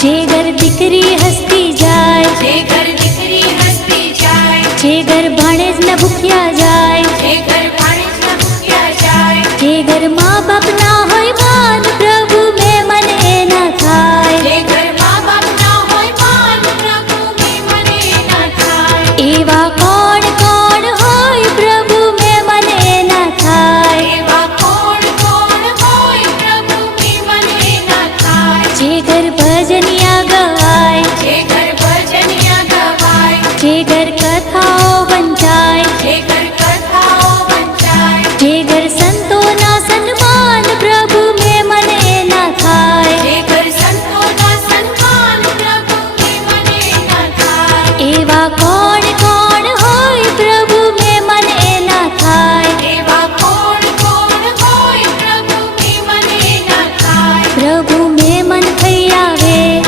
જે ઘર દીકરી હસતી જાય, જે ઘર દીકરી હસતી જાય, જે ઘર ભાણેજ ન ભૂખ્યા